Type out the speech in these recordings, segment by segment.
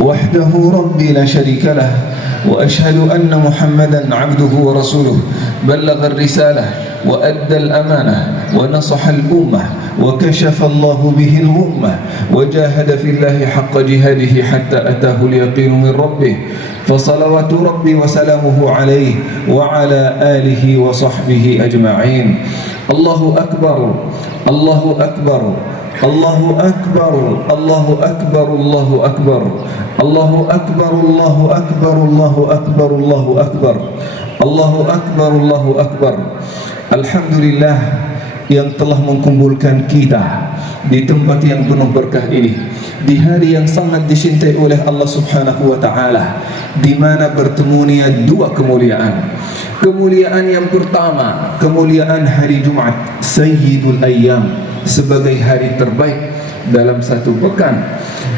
وحده ربي لا شريك له، وأشهد أن محمدا عبده ورسوله، بلغ الرسالة وأدى الأمانة ونصح الأمة وكشف الله به الغمة، وجاهد في الله حق جهاده حتى أتاه اليقين من ربه، فصلوات ربي وسلامه عليه وعلى آله وصحبه أجمعين. الله أكبر، الله أكبر، الله أكبر، الله أكبر، الله أكبر، الله أكبر، الله أكبر، الله أكبر، الله أكبر، الله أكبر، الله أكبر. Alhamdulillah yang telah mengumpulkan kita di tempat yang penuh berkah ini, di hari yang sangat dicintai oleh Allah Subhanahu wa taala, di mana bertemunya dua kemuliaan. Kemuliaan yang pertama, kemuliaan hari Jumat, Sayyidul Ayyam, sebagai hari terbaik dalam satu pekan,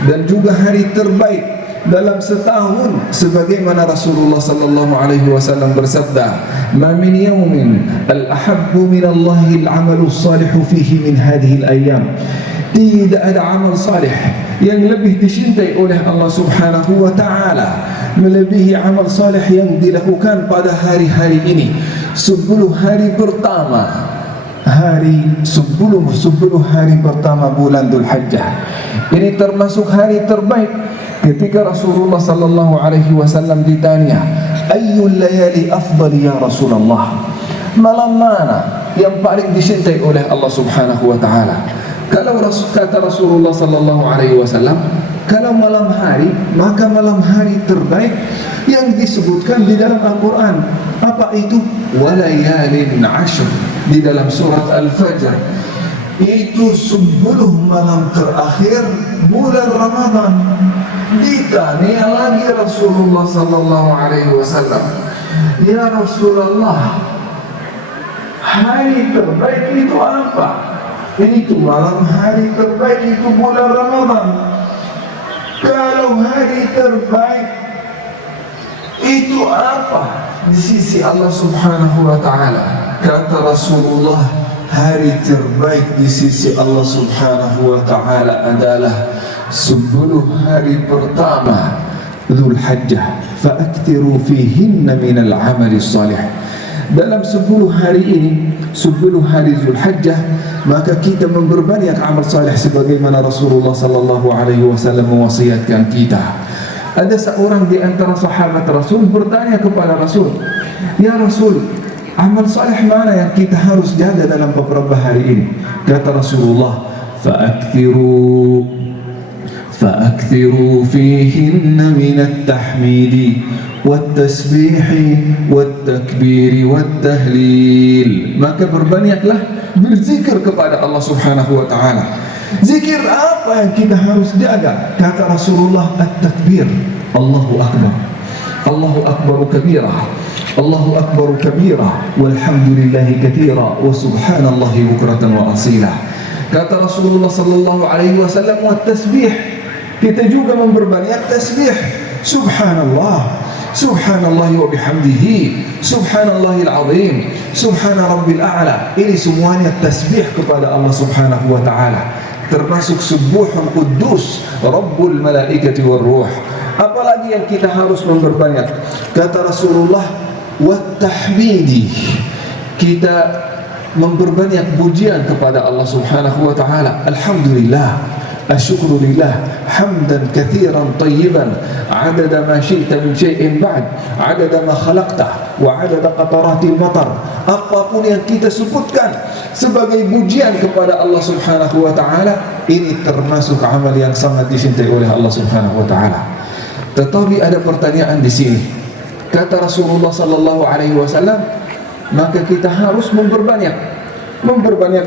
dan juga hari terbaik dalam setahun, sebagaimana Rasulullah sallallahu alaihi wasallam bersabda, "Ma min yawmin al-ahabbu min Allahi al-'amalu as-salihu fihi min hadhihi al-ayyam." Tidak ada amal salih yang lebih dicintai oleh Allah Subhanahu wa taala melebihi amal salih yang dilakukan pada hari-hari ini, 10 hari pertama, hari 10 hari pertama bulan Dzulhijjah. Ini termasuk hari terbaik. Ketika Rasulullah sallallahu alaihi wasallam ditanya, "Ayyul layali afdal ya Rasulullah?" Malam mana yang paling dicintai oleh Allah Subhanahu wa taala? Kalau kata Rasulullah sallallahu alaihi wasallam, kalau malam hari, maka malam hari terbaik yang disebutkan di dalam Al-Qur'an. Apa itu? Walayalin 'ashr, di dalam surat Al-Fajr. Itu 10 malam terakhir bulan Ramadan. Ditanya lagi Rasulullah sallallahu alaihi wasallam, "Ya Rasulullah, hari terbaik itu apa?" Ini itu malam hari terbaik itu bulan Ramadan. Kalau hari terbaik itu apa di sisi Allah Subhanahu wa taala? Kata Rasulullah, hari terbaik di sisi Allah Subhanahu wa taala adalah 10 hari pertama Dzulhijjah, fa'aktiru fihinna minal amali salih. Dalam 10 hari ini, 10 hari Dzulhijjah, maka kita memperbanyak amal saleh sebagaimana Rasulullah sallallahu alaihi wasallam mewasiatkan kita. Ada seorang di antara sahabat Rasul bertanya kepada Rasul, "Ya Rasul, amal saleh mana yang kita harus jaga dalam beberapa hari ini?" Kata Rasulullah, فأكثروا فيهن من التحميد والتسبيح والتكبير والتهليل. Maka berbanyaklah berzikir kepada Allah Subhanahu wa taala. Zikir apa yang kita harus jaga? Kata Rasulullah, at-takbir, Allahu akbar, Allahu akbar kabira, Allahu akbar kabira, walhamdulillahi katsira, wa subhanallahi bukratan wa asila. Kata Rasulullah sallallahu alaihi wasallam, wa tasbih, kita juga memperbanyak tasbih. Subhanallah, subhanallahi wa bihamdihi, subhanallahil azim, subhana rabbil a'la. Ini semuanya tasbih kepada Allah Subhanahu wa taala, termasuk subuhun quddus rabbul malaikati war ruh. Apalagi yang kita harus memperbanyak? Kata Rasulullah, wat tahmidi, kita memperbanyak pujian kepada Allah Subhanahu wa taala. Alhamdulillah, asyukru lillah, hamdan katsiran tayyiban, adada ma syi'ta min syai'in ba'd, adada ma khalaqta, wa adada qataratil matar. Apapun yang kita sebutkan sebagai pujian kepada Allah Subhanahu wa taala, ini termasuk amal yang sangat dicintai oleh Allah Subhanahu wa taala. Tetapi ada pertanyaan di sini. Kata Rasulullah sallallahu alaihi wasallam, maka kita harus memperbanyak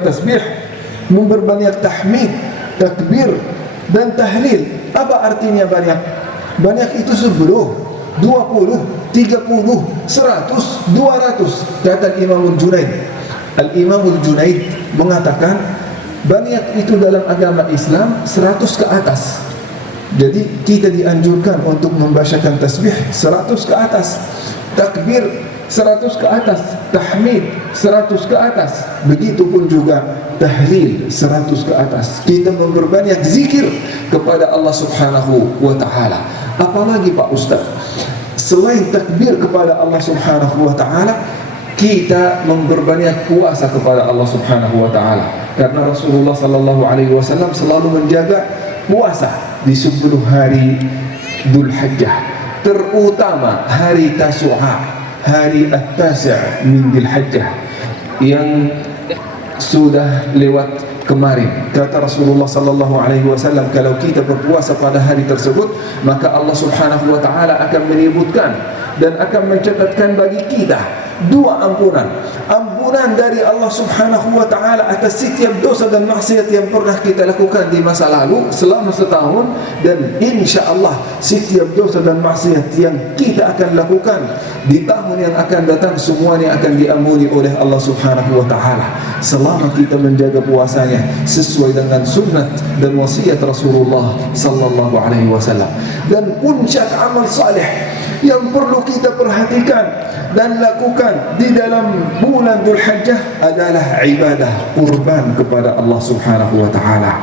tasbih, memperbanyak tahmid, takbir dan tahlil. Apa artinya banyak? Banyak itu 10, 20, 30, 100, 200. Kata Imamul Junaid. Al-Imamul Junaid mengatakan banyak itu dalam agama Islam 100 ke atas. Jadi kita dianjurkan untuk membacakan tasbih 100 ke atas, takbir 100 ke atas, tahmid 100 ke atas, begitupun juga tahlil 100 ke atas. Kita memperbanyak zikir kepada Allah Subhanahu wa taala. Apalagi Pak Ustaz, selain takbir kepada Allah Subhanahu wa taala, kita memperbanyak puasa kepada Allah Subhanahu wa taala. Karena Rasulullah sallallahu alaihi wasallam selalu menjaga puasa di 10 hari Dzulhijjah, terutama hari Tasu'a, hari At-Tasi' min Dzulhijjah yang sudah lewat kemarin. Kata Rasulullah sallallahu alaihi wasallam, kalau kita berpuasa pada hari tersebut, maka Allah Subhanahu wa taala akan menyebutkan dan akan mencatatkan bagi kita 2 ampunan. Ampunan dari Allah Subhanahu wa taala atas setiap dosa dan maksiat yang pernah kita lakukan di masa lalu selama setahun, dan insya-Allah setiap dosa dan maksiat yang kita akan lakukan di tahun yang akan datang semuanya akan diampuni oleh Allah Subhanahu wa taala selama kita menjaga puasanya sesuai dengan sunnah dan wasiat Rasulullah sallallahu alaihi wasallam. Dan puncak amal saleh yang perlu kita perhatikan dan lakukan di dalam bulan Dzulhijjah adalah ibadah kurban kepada Allah Subhanahu wa taala.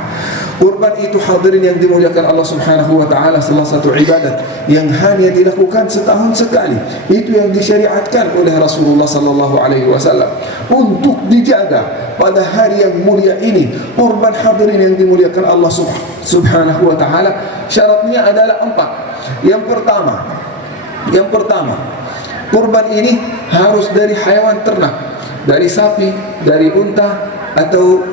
Kurban itu hadirin yang dimuliakan Allah Subhanahu wa taala salah satu ibadat yang hanya dilakukan setahun sekali. Itu yang disyariatkan oleh Rasulullah sallallahu alaihi wasallam untuk dijaga pada hari yang mulia ini. Kurban hadirin yang dimuliakan Allah Subhanahu wa taala syaratnya adalah 4. Yang pertama, kurban ini harus dari hewan ternak, dari sapi, dari unta atau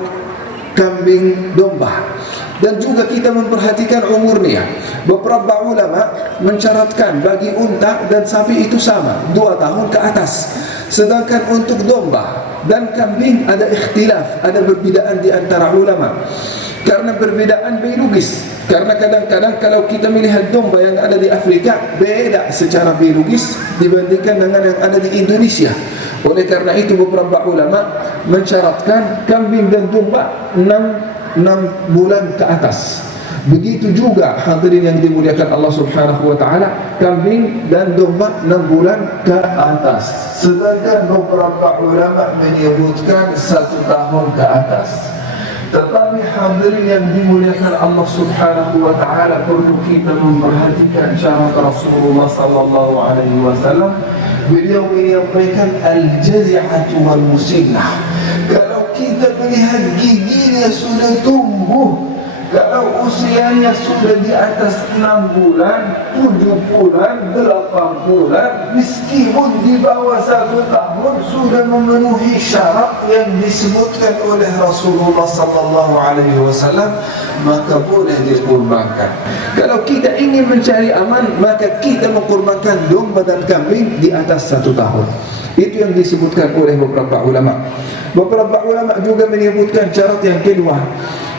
kambing domba. Dan juga kita memperhatikan umurnya. Beberapa ulama mencaratkan bagi unta dan sapi itu sama, 2 tahun ke atas. Sedangkan untuk domba dan kambing ada ikhtilaf, ada perbedaan di antara ulama. Karena perbedaan biologis. Karena kadang-kadang kalau kita melihat domba yang ada di Afrika beda secara biologis dibandingkan dengan yang ada di Indonesia. Oleh karena itu beberapa ulama mensyaratkan kambing dan domba 6 bulan ke atas. Begitu juga hadirin yang dimuliakan Allah Subhanahu wa taala, kambing dan domba 6 bulan ke atas. Sedangkan beberapa ulama menyebutkan 1 tahun ke atas. Tetapi hadirin yang dimuliakan Allah Subhanahu wa taala, perlu kita memperhatikan syarat Rasulullah sallallahu alaihi wasallam. Beliau menyampaikan al-jazi'atu wal musinnah. Kalau kita melihat giginya sudah tumbuh, kalau usianya sudah di atas 6 bulan, 7 bulan, 8 bulan, meskipun di bawah 1 tahun sudah memenuhi syarat yang disebutkan oleh Rasulullah sallallahu alaihi wasallam, maka boleh dikurbankan. Kalau kita ingin mencari aman, maka kita mengkurbankan domba dan kambing di atas 1 tahun. Itu yang disebutkan oleh beberapa ulama. Beberapa ulama juga menyebutkan syarat yang kedua.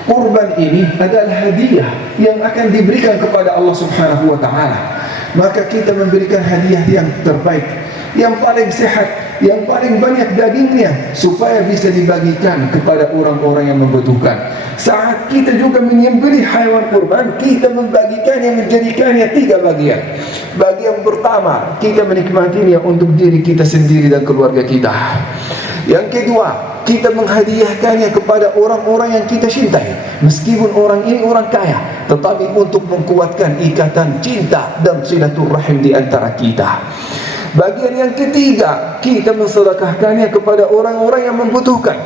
Kurban ini adalah hadiah yang akan diberikan kepada Allah Subhanahu wa taala. Maka kita memberikan hadiah yang terbaik, yang paling sehat, yang paling banyak dagingnya, supaya bisa dibagikan kepada orang-orang yang membutuhkan. Saat kita juga menyembelih hewan kurban, kita membagikannya, menjadikannya 3 bagian. Bagian pertama, kita menikmatinya untuk diri kita sendiri dan keluarga kita. Yang kedua, kita menghadiahkannya kepada orang-orang yang kita cintai, meskipun orang ini orang kaya, tetapi untuk menguatkan ikatan cinta dan silaturahim di antara kita. Bagian yang ketiga, kita mensedekahkannya kepada orang-orang yang membutuhkan.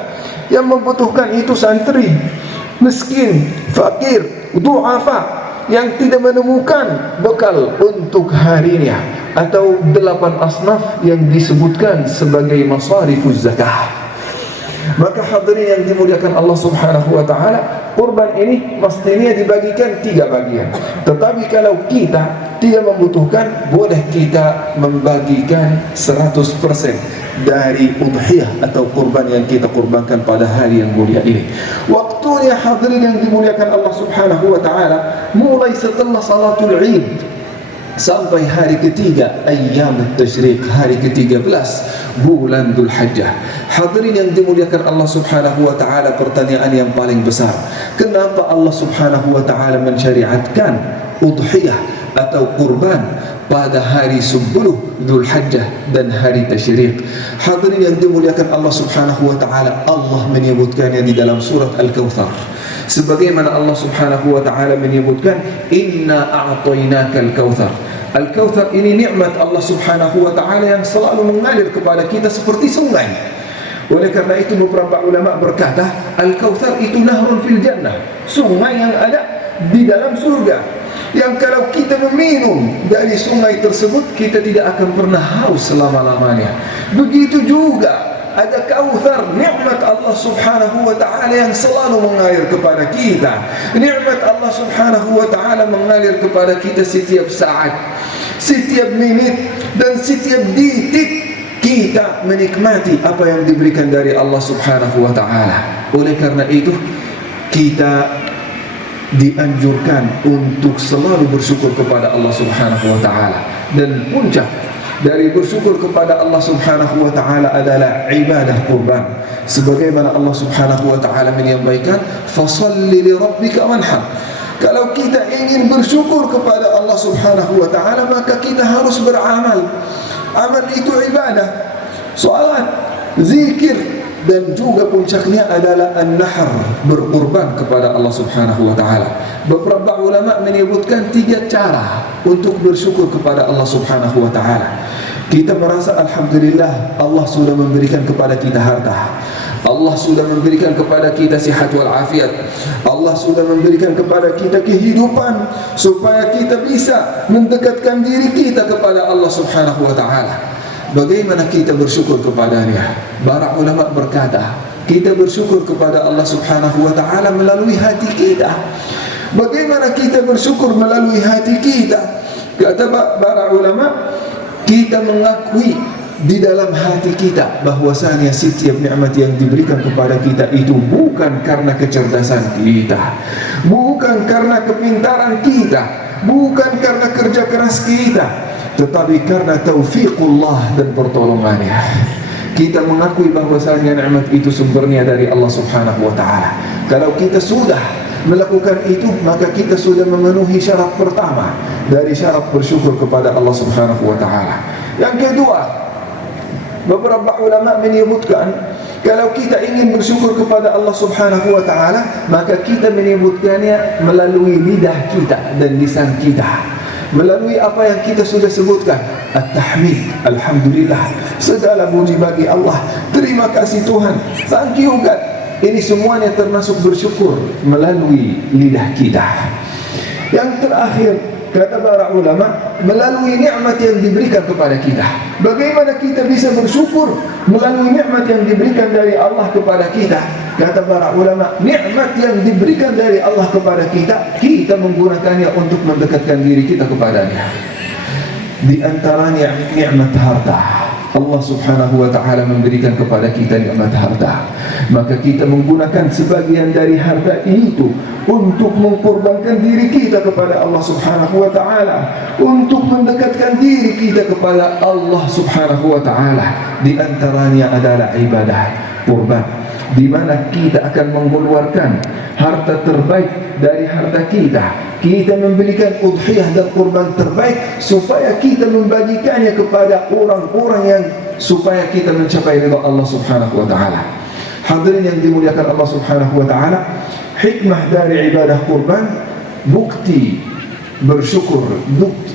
Yang membutuhkan itu santri, miskin, fakir, du'afa, yang tidak menemukan bekal untuk harinya, atau 8 asnaf yang disebutkan sebagai masarifuz zakah. Maka hadirin yang dimuliakan Allah Subhanahu wa taala, kurban ini mestinya dibagikan 3 bagian. Tetapi kalau kita tidak membutuhkan, boleh kita membagikan 100% dari udhiyah atau kurban yang kita kurbankan pada hari yang mulia ini. Waktunya hadirin yang dimuliakan Allah Subhanahu wa taala mulai setelah salatul Id sampai hari ketiga ayyam at-tashriq, hari ke-13 bulan Dzulhijjah. Hadirin yang dimuliakan Allah Subhanahu wa taala, pertanyaan yang paling besar, kenapa Allah Subhanahu wa taala mensyariatkan udhiyah atau kurban pada hari 10 Dzulhijjah dan hari Tasyriq? Hadirin yang dimuliakan Allah Subhanahu wa taala, Allah menyebutkannya di dalam surat Al-Kautsar. Sebagaimana Allah Subhanahu wa ta'ala menyebutkan, inna a'tainakal kautsar. Al-Kautsar ini nikmat Allah Subhanahu wa ta'ala yang selalu mengalir kepada kita seperti sungai. Oleh karena itu beberapa ulama berkata, Al-Kautsar itu nahrun fil jannah, sungai yang ada di dalam surga, yang kalau kita meminum dari sungai tersebut, kita tidak akan pernah haus selama-lamanya. Begitu juga ada Kautsar, nikmat Allah Subhanahu wa ta'ala yang selalu mengalir kepada kita. Nikmat Allah Subhanahu wa ta'ala mengalir kepada kita setiap saat, setiap menit, dan setiap detik kita menikmati apa yang diberikan dari Allah Subhanahu wa ta'ala. Oleh karena itu kita dianjurkan untuk selalu bersyukur kepada Allah Subhanahu wa ta'ala. Dan puncak dari bersyukur kepada Allah Subhanahu wa ta'ala adalah ibadah kurban. Sebagaimana Allah Subhanahu wa ta'ala menyampaikan, fasalli li rabbika wanhar. Kalau kita ingin bersyukur kepada Allah Subhanahu wa ta'ala, maka kita harus beramal. Amal itu ibadah, salat, zikir, dan juga puncaknya adalah an-nahr, berkurban kepada Allah Subhanahu wa ta'ala. Beberapa ulama menyebutkan 3 cara untuk bersyukur kepada Allah Subhanahu wa ta'ala. Kita merasa alhamdulillah Allah sudah memberikan kepada kita harta, Allah sudah memberikan kepada kita sihat wal afiat, Allah sudah memberikan kepada kita kehidupan supaya kita bisa mendekatkan diri kita kepada Allah Subhanahu wa ta'ala. Bagaimana kita bersyukur kepadanya? Para ulama berkata, kita bersyukur kepada Allah Subhanahu wa ta'ala melalui hati kita. Bagaimana kita bersyukur melalui hati kita? Kata para ulama, kita mengakui di dalam hati kita bahwasanya setiap nikmat yang diberikan kepada kita itu bukan karena kecerdasan kita, bukan karena kepintaran kita, bukan karena kerja keras kita, tetapi karena taufiqullah dan pertolongannya. Kita mengakui bahwasanya nikmat itu sumbernya dari Allah Subhanahu wa ta'ala. Kalau kita sudah melakukan itu, maka kita sudah memenuhi syarat pertama dari syarat bersyukur kepada Allah Subhanahu wa ta'ala. Yang kedua, beberapa ulama menyebutkan, kalau kita ingin bersyukur kepada Allah Subhanahu wa ta'ala, maka kita menyebutkannya melalui lidah kita dan lisan kita, melalui apa yang kita sudah sebutkan, at-tahmid, alhamdulillah, segala puji bagi Allah, terima kasih Tuhan, thank you God. Ini semuanya termasuk bersyukur melalui lidah kita. Yang terakhir, kata para ulama, melalui nikmat yang diberikan kepada kita. Bagaimana kita bisa bersyukur melalui nikmat yang diberikan dari Allah kepada kita? Kata para ulama, nikmat yang diberikan dari Allah kepada kita, kita menggunakannya untuk mendekatkan diri kita kepadanya. Di antaranya nikmat harta. Allah Subhanahu wa ta'ala memberikan kepada kita nikmat harta, maka kita menggunakan sebagian dari harta itu untuk mengkorbankan diri kita kepada Allah Subhanahu wa ta'ala, untuk mendekatkan diri kita kepada Allah Subhanahu wa ta'ala. Di antaranya adalah ibadah kurban, di mana kita akan mengeluarkan harta terbaik dari harta kita. Kita memberikan udhiyah dan kurban terbaik supaya kita membagikannya kepada orang-orang yang supaya kita mencapai ridha Allah Subhanahu wa ta'ala. Hadirin yang dimuliakan Allah Subhanahu wa ta'ala, hikmah dari ibadah kurban, bukti bersyukur,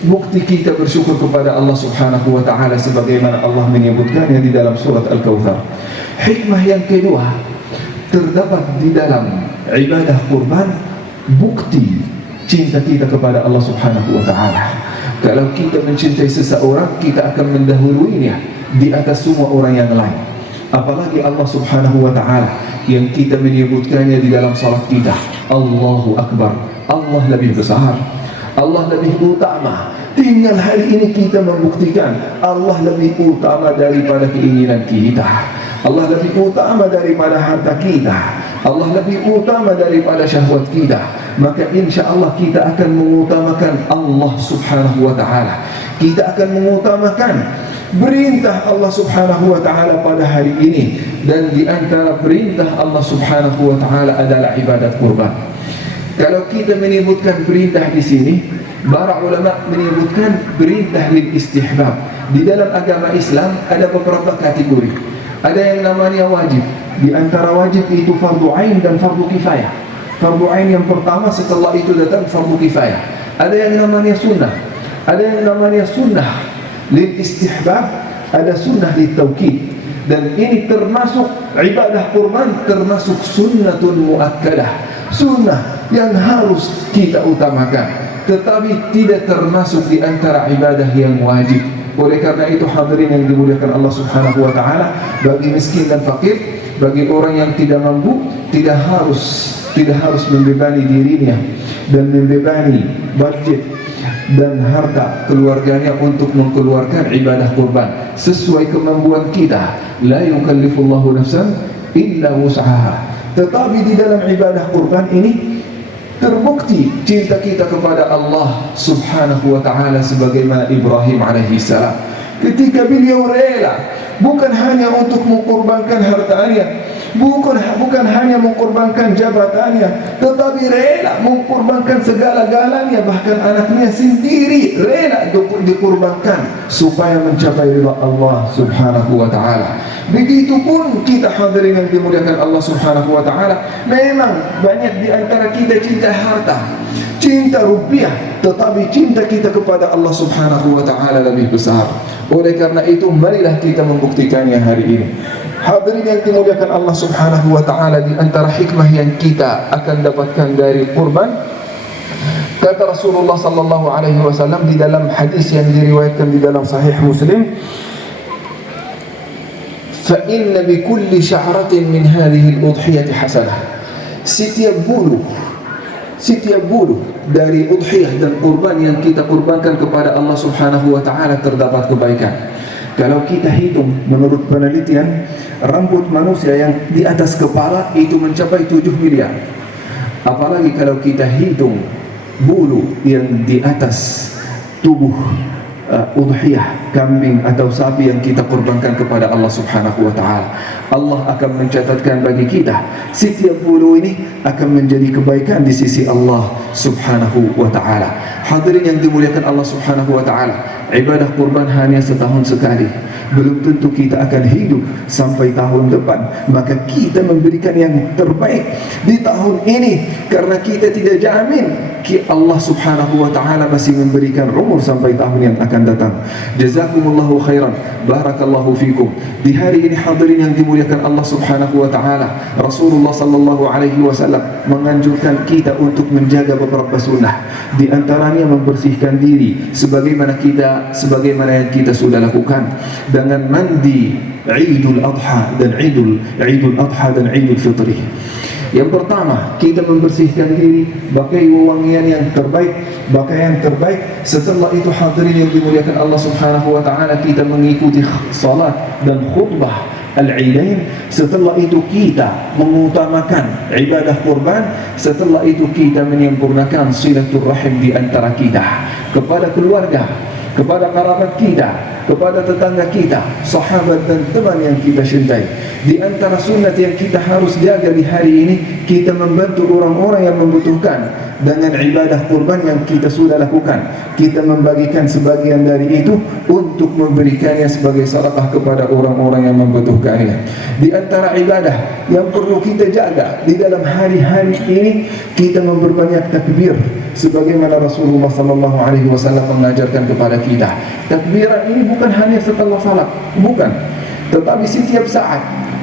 bukti kita bersyukur kepada Allah Subhanahu wa ta'ala sebagaimana Allah menyebutkannya di dalam surat Al-Kautsar. Hikmah yang kedua, terdapat di dalam ibadah kurban bukti cinta kita kepada Allah Subhanahu wa ta'ala. Kalau kita mencintai seseorang, kita akan mendahuluinya di atas semua orang yang lain. Apalagi Allah Subhanahu wa ta'ala yang kita menyebutkannya di dalam salat kita, Allahu Akbar. Allah lebih besar, Allah lebih utama. Tinggal hari ini kita membuktikan Allah lebih utama daripada keinginan kita, Allah lebih utama daripada harta kita, Allah lebih utama daripada syahwat kita. Maka insya Allah kita akan mengutamakan Allah Subhanahu wa ta'ala. Kita akan mengutamakan perintah Allah Subhanahu wa ta'ala pada hari ini. Dan di antara perintah Allah Subhanahu wa ta'ala adalah ibadat kurban. Kalau kita menyebutkan perintah di sini, para ulama menyebutkan perintah lil istihbab. Di dalam agama Islam ada beberapa kategori. Ada yang namanya wajib. Di antara wajib itu fardu ain dan fardu kifayah. Fardu ain yang pertama, setelah itu datang fardu kifayah. Ada yang namanya sunnah, ada yang namanya sunnah lil istihbab, ada sunnah lil taukid. Dan ini termasuk ibadah kurban, termasuk sunnatun muakkadah, sunnah yang harus kita utamakan, tetapi tidak termasuk di antara ibadah yang wajib. Oleh karena itu hadirin yang dimuliakan Allah Subhanahu wa taala, bagi miskin dan fakir, bagi orang yang tidak mampu, tidak harus membebani dirinya dan membebani budget dan harta keluarganya untuk mengeluarkan ibadah kurban sesuai kemampuan kita. La yukallifullahu nafsan illa wus'aha. Tetapi di dalam ibadah kurban ini terbukti cinta kita kepada Allah Subhanahu wa taala, sebagaimana Ibrahim alaihi salam ketika beliau rela bukan hanya untuk mengkorbankan hartanya, bukan hanya mengkorbankan jabatannya, tetapi rela mengkorbankan segala-galanya, bahkan anaknya sendiri rela dikorbankan supaya mencapai ridha Allah Subhanahu wa taala. Begitupun kita hadirin yang dimuliakan Allah Subhanahu wa taala, memang banyak di antara kita cinta harta, cinta rupiah, tetapi cinta kita kepada Allah Subhanahu wa taala lebih besar. Oleh karena itu marilah kita membuktikannya hari ini. Hadirin yang dimuliakan Allah Subhanahu wa taala, di antara hikmah yang kita akan dapatkan dari kurban, kata Rasulullah sallallahu alaihi wasallam di dalam hadis yang diriwayatkan di dalam sahih Muslim, fa inna bi kulli sya'ratin min hadhihi al-udhiyati hasanah. Setiap bulu dari udhiyah dan kurban yang kita kurbankan kepada Allah Subhanahu wa taala terdapat kebaikan. Kalau kita hitung menurut penelitian, rambut manusia yang di atas kepala itu mencapai 7 miliar. Apalagi kalau kita hitung bulu yang di atas tubuh udhiyah, kambing atau sapi yang kita kurbankan kepada Allah Subhanahu wa taala, Allah akan mencatatkan bagi kita setiap bulu ini akan menjadi kebaikan di sisi Allah Subhanahu wa taala. Hadirin yang dimuliakan Allah Subhanahu wa taala, ibadah kurban hanya setahun sekali. Belum tentu kita akan hidup sampai tahun depan, maka kita memberikan yang terbaik di tahun ini, karena kita tidak jamin Allah Subhanahu wa taala masih memberikan umur sampai tahun yang akan datang. Jazakumullahu khairan, barakallahu fikum. Di hari ini hadirin yang dimuliakan Allah Subhanahu wa taala, Rasulullah sallallahu alaihi wasallam menganjurkan kita untuk menjaga beberapa sunnah, di antaranya membersihkan diri sebagaimana yang kita sudah lakukan dengan mandi Idul Adha dan Idul Adha dan Idul Fitri. Yang pertama, kita membersihkan diri, pakai wewangian yang terbaik, pakaian terbaik. Setelah itu hadirin yang dimuliakan Allah Subhanahu wa taala, kita mengikuti salat dan khutbah Al-Idain. Setelah itu kita mengutamakan ibadah kurban. Setelah itu kita menyempurnakan silaturahim di antara kita kepada keluarga, kepada kerabat kita, kepada tetangga kita, sahabat dan teman yang kita cintai. Di antara sunat yang kita harus jaga di hari ini, kita membantu orang-orang yang membutuhkan dengan ibadah kurban yang kita sudah lakukan. Kita membagikan sebagian dari itu untuk memberikannya sebagai sedekah kepada orang-orang yang membutuhkannya. Di antara ibadah yang perlu kita jaga di dalam hari-hari ini, kita memperbanyak takbir sebagaimana Rasulullah sallallahu alaihi wasallam mengajarkan kepada kita. Takbiran ini bukan hanya setelah salat, bukan, tetapi setiap saat.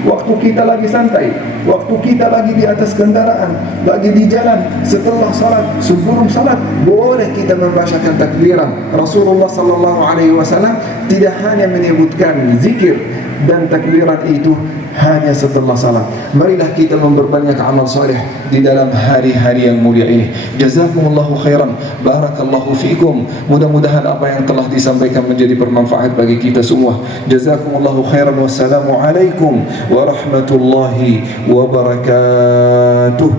Waktu kita lagi santai, waktu kita lagi di atas kendaraan, lagi di jalan, setelah salat, sebelum salat, boleh kita membacakan takbiran. Rasulullah sallallahu alaihi wasallam tidak hanya menyebutkan zikir dan takbiran itu hanya setelah salat. Marilah kita memperbanyak amal saleh di dalam hari-hari yang mulia ini. Jazakumullahu khairan, barakallahu fikum. Mudah-mudahan apa yang telah disampaikan menjadi bermanfaat bagi kita semua. Jazakumullahu khairan. Wassalamualaikum warahmatullahi wabarakatuh.